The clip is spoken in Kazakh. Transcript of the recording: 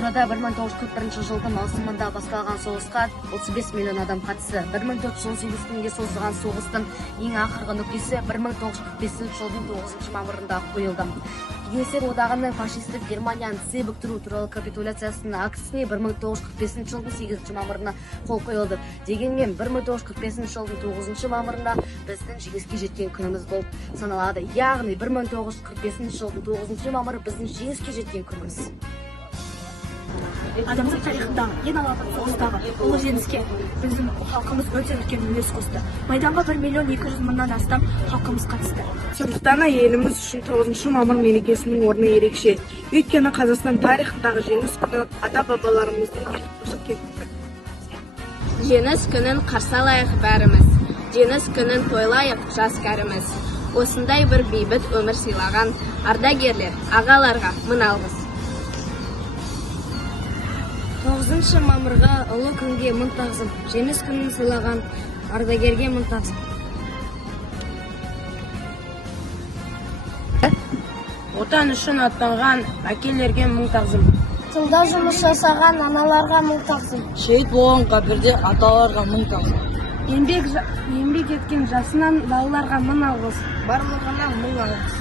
Австрияда 1941 жылдың маусымында басталған соғысқа 35 миллион адам қатысты. 1418 күнге созылған соғыстың ең ақырғы нүктесі 1945 жылдың 9 мамырында қойылды. Кеңестер одағының фашистік Германияны тізе бүктіру туралы капитуляциясының актісіне 1945 жылдың 8 мамырына қол қойылды. Дегенмен 1945 жылдың 9 мамырында біздің жеңіске жеткен күніміз болып саналады. Яғни 1945 жылдың 9 мамыры біздің жеңіске жеткен күніміз. Адамзат тарихындағы ең алапат соғыстағы ұлы жеңіске біздің халқымыз өте үлкен үлес қосты. Майданға 1.200.000-нан астам халқымыз қатысты. Сондықтан еліміз үшін 9 мамыр мерекесінің орны ерекше. Өйткені Қазақстан тарихындағы жеңіс күні ата-бабаларымыздың ерлік Жеңіс күнін қарсы алайық бәріміз. Жеңіс күнін тойлайық жас кәріміз. Осындай бір бейбіт өмір сыйлаған ардагерлер, ағаларға мың алғыс. 9 мамырға ұлы күнге мың тағзым, жеңіс күнін сыйлаған ардагерге мың тағзым. Отан үшін аттанған әкелерге мың тағзым. Тылда жұмыс жасаған аналарға мың тағзым. Шейіт болған қабірде аталарға мың тағзым. Еңбек еткен жасынан балаларға мың алғыс. Барлығына мың алғыс.